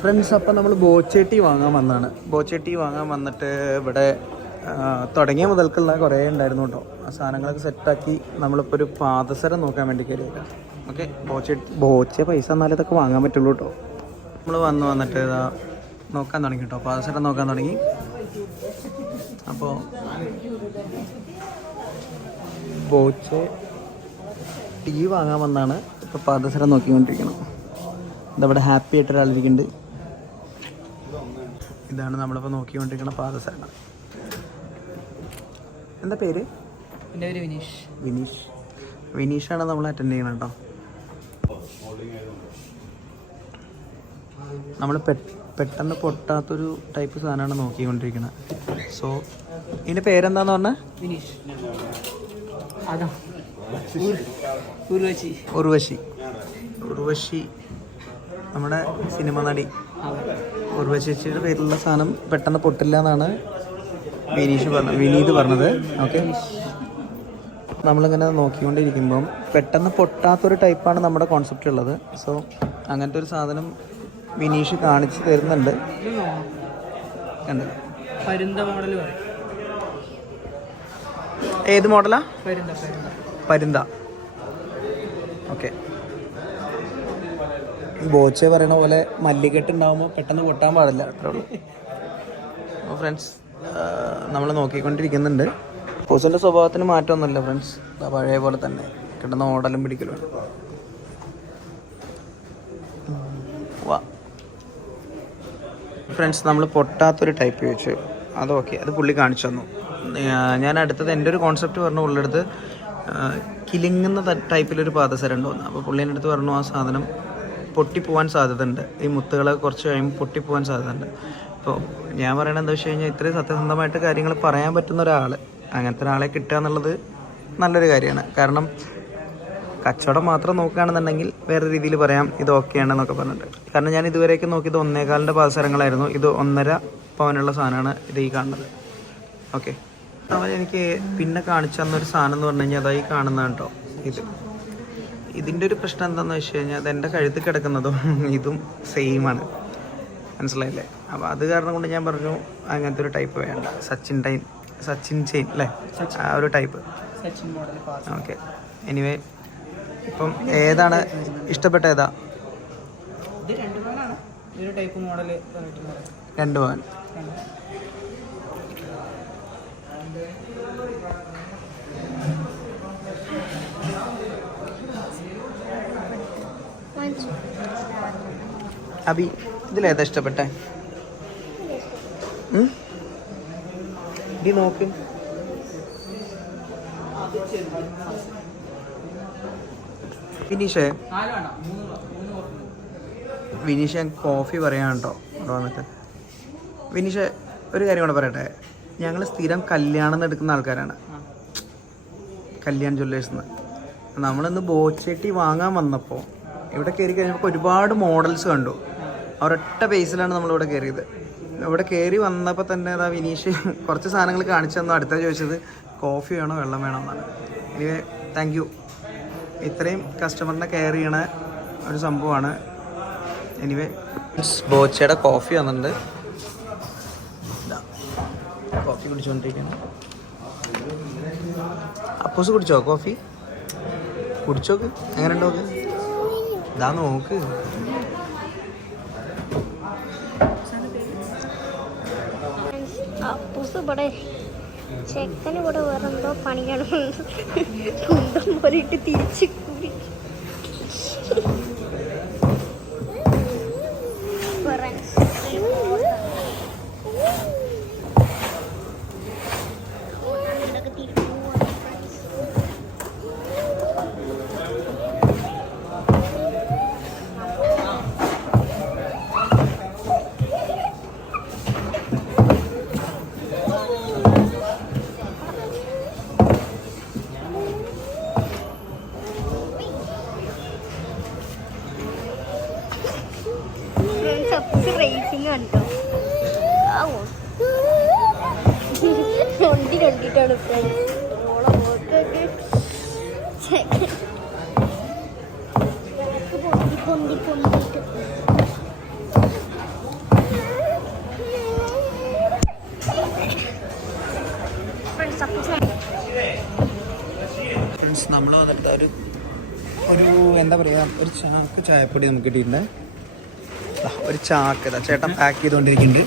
Friends, അപ്പം നമ്മൾ ബോച്ചേട്ടി വാങ്ങാൻ വന്നതാണ്. ബോച്ചേട്ടി വാങ്ങാൻ വന്നിട്ട് ഇവിടെ തുടങ്ങിയ മുതൽക്കുള്ള കുറേ ഉണ്ടായിരുന്നു കേട്ടോ. ആ സാധനങ്ങളൊക്കെ സെറ്റാക്കി നമ്മളിപ്പോൾ ഒരു പാദസരം നോക്കാൻ വേണ്ടി കയറിയേക്കാം. ഓക്കെ, ബോച്ച പൈസ എന്നാലും ഇതൊക്കെ വാങ്ങാൻ പറ്റുള്ളൂ കേട്ടോ. നമ്മൾ വന്നിട്ട് ഇതാ നോക്കാൻ തുടങ്ങി കേട്ടോ, പാദസരം നോക്കാൻ തുടങ്ങി. അപ്പോൾ ബോച്ച ടീ വാങ്ങാൻ വന്നാണ്. ഇപ്പോൾ പാദസരം നോക്കിക്കൊണ്ടിരിക്കണം. ഇതവിടെ ഹാപ്പി ആയിട്ട് ഒരാളിരിക്കുന്നുണ്ട്. ഇതാണ് നമ്മളിപ്പോൾ നോക്കിക്കൊണ്ടിരിക്കുന്ന പാദസരം. എന്താ പേര്? എൻ്റെ പേര് വിനീഷ്. വിനീഷാണ് നമ്മൾ അറ്റൻഡ് ചെയ്യണം കേട്ടോ. നമ്മൾ പെട്ടെന്ന് പൊട്ടാത്തൊരു ടൈപ്പ് സാധനമാണ് നോക്കിക്കൊണ്ടിരിക്കുന്നത്. സോ ഇതിൻ്റെ പേരെന്താന്ന് പറഞ്ഞാൽ? വിനീഷ്. ഉർവശി നമ്മുടെ സിനിമ നടി ഉർവശിയുടെ പേരിലുള്ള സാധനം പെട്ടെന്ന് പൊട്ടില്ല എന്നാണ് വിനീത് പറഞ്ഞത്. ഓക്കെ, നമ്മളിങ്ങനെ നോക്കിക്കൊണ്ടിരിക്കുമ്പം പെട്ടെന്ന് പൊട്ടാത്തൊരു ടൈപ്പാണ് നമ്മുടെ കോൺസെപ്റ്റ് ഉള്ളത്. സോ അങ്ങനത്തെ ഒരു സാധനം വിനീഷ് കാണിച്ച് തരുന്നുണ്ട്. കണ്ടത് ഏത് മോഡലാ? പരുന്ത. ഓക്കെ, ബോച്ച പറയണ പോലെ മല്ലികെട്ട് ഉണ്ടാകുമ്പോൾ പെട്ടെന്ന് പൊട്ടാൻ പാടില്ല, അത്രേ ഉള്ളൂ. അപ്പോൾ ഫ്രണ്ട്സ്, നമ്മൾ നോക്കിക്കൊണ്ടിരിക്കുന്നുണ്ട്. ബോസിൻ്റെ സ്വഭാവത്തിന് മാറ്റമൊന്നുമില്ല ഫ്രണ്ട്സ്, പഴയ പോലെ തന്നെ കിട്ടുന്ന ഓടലും പിടിക്കലുമാണ്. വാ ഫ്രണ്ട്സ്, നമ്മൾ പൊട്ടാത്തൊരു ടൈപ്പ് ചോദിച്ചു. അതൊക്കെ അത് പുള്ളി കാണിച്ചു തന്നു. ഞാൻ അടുത്തത് എൻ്റെ ഒരു കോൺസെപ്റ്റ് പറഞ്ഞു പുള്ളിയുടെ അടുത്ത്, കിലിങ്ങുന്ന ടൈപ്പിലൊരു പാദസരം ഉണ്ടോന്ന്. അപ്പോൾ പുള്ളീൻ്റെ അടുത്ത് പറഞ്ഞു ആ സാധനം പൊട്ടിപ്പോവാൻ സാധ്യതയുണ്ട്, ഈ മുത്തുകളൊക്കെ കുറച്ച് കഴിയുമ്പോൾ പൊട്ടിപ്പോവാൻ സാധ്യതയുണ്ട്. അപ്പോൾ ഞാൻ പറയണത് എന്താ വെച്ച് കഴിഞ്ഞാൽ, ഇത്രയും സത്യസന്ധമായിട്ട് കാര്യങ്ങൾ പറയാൻ പറ്റുന്ന ഒരാൾ, അങ്ങനത്തെ ഒരാളെ കിട്ടുക എന്നുള്ളത് നല്ലൊരു കാര്യമാണ്. കാരണം കച്ചവടം മാത്രം നോക്കുകയാണെന്നുണ്ടെങ്കിൽ വേറെ രീതിയിൽ പറയാം ഇത് ഓക്കെയാണെന്നൊക്കെ പറഞ്ഞിട്ട്. കാരണം ഞാൻ ഇതുവരെയൊക്കെ നോക്കിയത് 1.25 പാദസരങ്ങളായിരുന്നു. ഇത് 1.5 പവനുള്ള സാധനമാണ് ഇത് ഈ കാണുന്നത്. ഓക്കെ, അവൻ എനിക്ക് പിന്നെ കാണിച്ചു തന്നൊരു സാധനം എന്ന് പറഞ്ഞു കഴിഞ്ഞാൽ അതായി കാണുന്നതാണ് കേട്ടോ. ഇതിൻ്റെ ഒരു പ്രശ്നം എന്താണെന്ന് വെച്ച് കഴിഞ്ഞാൽ അതെൻ്റെ കഴുത്തിൽ കിടക്കുന്നതും ഇതും സെയിമാണ്, മനസ്സിലായില്ലേ? അപ്പോൾ അത് കാരണം കൊണ്ട് ഞാൻ പറഞ്ഞു അങ്ങനത്തെ ഒരു ടൈപ്പ് വേണ്ട. സച്ചിൻ ചെയിൻ അല്ലേ, ആ ഒരു ടൈപ്പ്. ഓക്കെ, എനിവേ ഇപ്പം ഏതാണ് ഇഷ്ടപ്പെട്ട? ഏതാ? 2 പവൻ. അബി, ഇതിലേതാ ഇഷ്ടപ്പെട്ടെ? ഇത് നോക്ക്. വിനീഷ് കോഫി പറയാൻ കേട്ടോ ഇവിടെ വന്നിട്ട്. വിനീഷ്, ഒരു കാര്യം കൂടെ പറയട്ടെ. ഞങ്ങൾ സ്ഥിരം കല്യാണം എടുക്കുന്ന ആൾക്കാരാണ്, കല്യാൺ ജ്വല്ലേഴ്സ് നിന്ന്. നമ്മളിന്ന് ബോച്ചേട്ടി വാങ്ങാൻ വന്നപ്പോൾ ഇവിടെ കയറി കഴിഞ്ഞപ്പോൾ ഒരുപാട് മോഡൽസ് കണ്ടു. ഒരൊറ്റ ബേസിലാണ് നമ്മളിവിടെ കയറിയത്. ഇവിടെ കയറി വന്നപ്പോൾ തന്നെ അതാ വിനീഷ് കുറച്ച് സാധനങ്ങൾ കാണിച്ചു തന്നു. അടുത്ത ചോദിച്ചത് കോഫി വേണോ വെള്ളം വേണോ എന്നാണ്. Anyway thank you. ഇത്രയും കസ്റ്റമറിനെ കെയർ ചെയ്യണ ഒരു സംഭവമാണ്. എനിവേ ബോച്ചയുടെ കോഫി വന്നിട്ടുണ്ട്. കോഫി കുടിച്ചുകൊണ്ടിരിക്കുന്നു. അപ്പൂസ് കുടിച്ചോ കോഫി? കുടിച്ചോക്ക്, എങ്ങനെ ഉണ്ടോ? ഇതാ നോക്ക്. അപ്പൂസ് ഇവിടെ ചെക്കന് ഇവിടെ വേറെന്തോ പണിയാണ് കുന്തം പോലെ ഇട്ട് തിരിച്ച് കൂടി. റേസിംഗ് കണ്ടോ? രണ്ടിട്ടാണ് ഫ്രണ്ട്സ് ഓളെ ഓർത്തൊക്കെ പൊന്തി പൊന്തിട്ട് നമ്മൾ വന്നിട്ട് ഒരു എന്താ പറയുക, ഒരു ചാക്ക് ചായപ്പൊടി നമുക്ക് കിട്ടിയിട്ടുണ്ട്. ഒരു ചാക്ക് ഇതാ ചേട്ടൻ പാക്ക് ചെയ്തുകൊണ്ടിരിക്കുന്നുണ്ട്.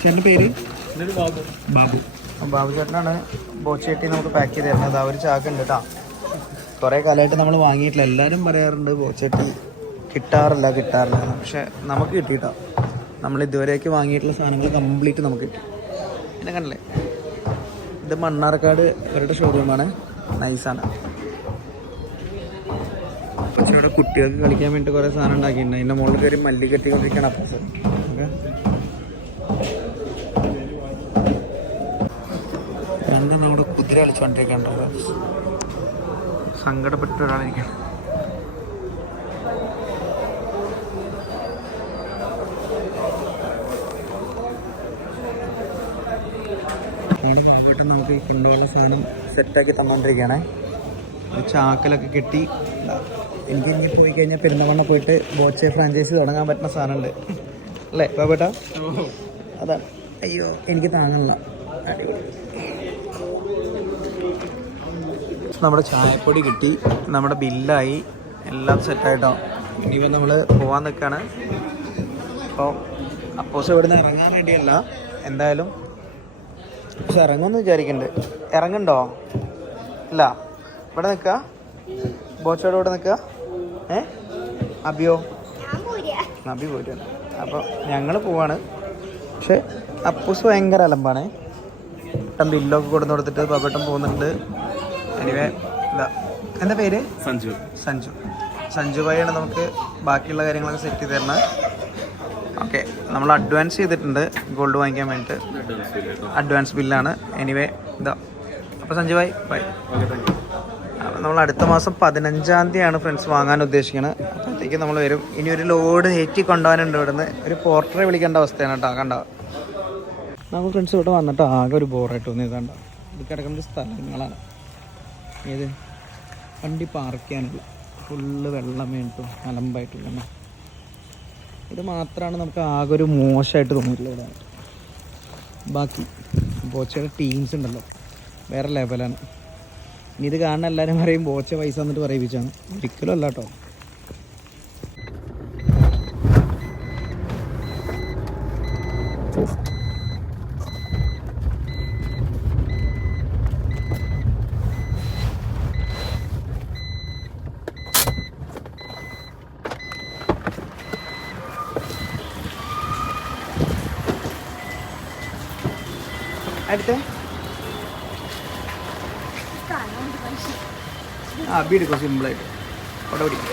ചേട്ടൻ്റെ പേര് ബാബു. ബാബു ചേട്ടനാണ് ബോച്ചേട്ടി നമുക്ക് പാക്ക് ചെയ്ത് തരുന്നത്. ആ ഒരു ചാക്ക് ഉണ്ട് കേട്ടോ. കുറേ കാലമായിട്ട് നമ്മൾ വാങ്ങിയിട്ടില്ല. എല്ലാവരും പറയാറുണ്ട് ബോച്ചേട്ടി കിട്ടാറില്ല. പക്ഷെ നമുക്ക് കിട്ടി കേട്ടോ. നമ്മൾ ഇതുവരെയൊക്കെ വാങ്ങിയിട്ടുള്ള സാധനങ്ങൾ കംപ്ലീറ്റ് നമുക്ക് കിട്ടി. പിന്നെ കണ്ടില്ലേ, ഇത് മണ്ണാർക്കാട് ഇവരുടെ ഷോറൂമാണ്. നൈസാണ്. പക്ഷേ ഇവിടെ കുട്ടികൾക്ക് കളിക്കാൻ വേണ്ടി കുറേ സാധനം ഉണ്ടാക്കിയിട്ടുണ്ട്. അതിൻ്റെ മുകളിൽ കയറി മല്ലി കെട്ടിക്കൊണ്ടിരിക്കുകയാണ്. അപ്പം സാർ രണ്ടും നമ്മുടെ കുതിര കളിച്ചുകൊണ്ടിരിക്കുകയാണ്. സങ്കടപ്പെട്ട ഒരാളിരിക്കണം. അവിടെ മുൻപോട്ട് നമുക്ക് ഈ കൊണ്ടുപോകുന്ന സാധനം സെറ്റാക്കി തന്നുകൊണ്ടിരിക്കുകയാണേ. ചാക്കലൊക്കെ കെട്ടി. എനിക്ക് പോയി കഴിഞ്ഞാൽ പെരുന്തമണ്ണ പോയിട്ട് ബോച്ചെ ഫ്രാഞ്ചൈസി തുടങ്ങാൻ പറ്റുന്ന സാധനമുണ്ട് അല്ലേ ബാബേട്ടാ? അതാണ്. അയ്യോ എനിക്ക് താങ്ങല്ല. അടിപൊളി. നമ്മുടെ ചായപ്പൊടി കിട്ടി, നമ്മുടെ ബില്ലായി, എല്ലാം സെറ്റായിട്ടോ. ഇനിയിപ്പോൾ നമ്മൾ പോകാൻ നിൽക്കുകയാണ്. അപ്പോൾ അപ്പോസ് ഇവിടുന്ന് ഇറങ്ങാൻ റെഡിയല്ല എന്തായാലും. പക്ഷെ ഇറങ്ങുമെന്ന് വിചാരിക്കുന്നുണ്ട്. ഇറങ്ങുന്നുണ്ടോ? ഇല്ല, ഇവിടെ നിൽക്കുക. ബോച്ചോടെ ഇവിടെ നിൽക്കുക. അബിയോ? അബി പോരുകയാണ്. അപ്പോൾ ഞങ്ങൾ പോവാണ്. പക്ഷെ അപ്പൂസ് ഭയങ്കര അലമ്പാണ്. ബില്ലൊക്കെ കൊടുന്ന് കൊടുത്തിട്ട് പപ്പട്ടം പോകുന്നുണ്ട്. എനിവേ ഇതാ, എന്താ പേര്? സഞ്ജു ഭായിയാണ് നമുക്ക് ബാക്കിയുള്ള കാര്യങ്ങളൊക്കെ സെറ്റ് ചെയ്ത് തരുന്നത്. ഓക്കെ, നമ്മൾ അഡ്വാൻസ് ചെയ്തിട്ടുണ്ട് ഗോൾഡ് വാങ്ങിക്കാൻ വേണ്ടിയിട്ട്. അഡ്വാൻസ് ബില്ലാണ്. എനിവേ ഇതാ. അപ്പോൾ സഞ്ജു ഭായ് ബൈ. അപ്പോൾ നമ്മൾ അടുത്ത മാസം 15-ാം തീയതിയാണ് ഫ്രണ്ട്സ് വാങ്ങാൻ ഉദ്ദേശിക്കുന്നത്. അപ്പോഴത്തേക്ക് നമ്മൾ വരും. ഇനി ഒരു ലോഡ് ഏറ്റി കൊണ്ടുപോകാനുണ്ട്. ഇവിടുന്ന് ഒരു പോർട്ടറെ വിളിക്കേണ്ട അവസ്ഥയാണ് കേട്ടോ. കണ്ട നമ്മൾ ഫ്രണ്ട്സ് ഇവിടെ വന്നിട്ട് ആകെ ഒരു ബോറായിട്ട് തോന്നിയതാണ്ട. ഇത് കിടക്കുന്ന സ്ഥലങ്ങളാണ്. ഏത് വണ്ടി പാർക്ക് ചെയ്യാനുള്ള ഫുള്ള് വെള്ളം വേണ്ടിട്ടും അലമ്പായിട്ടുള്ള ഇത് മാത്രമാണ് നമുക്ക് ആകെ ഒരു മോശമായിട്ട് തോന്നിയിട്ടുള്ളത്. ബാക്കി ബോച്ചയുടെ ടീംസ് ഉണ്ടല്ലോ വേറെ ലെവലാണ്. ഇനി ഇത് കാണുന്ന എല്ലാവരും പറയും ബോച്ച പൈസ എന്നിട്ട് പറയിപ്പിച്ചാണ്. ഒരിക്കലും അല്ല കേട്ടോ. അടുത്ത അബി എടുക്കും സിമ്പിളായിട്ട്. അവിടെ പിടിക്കും.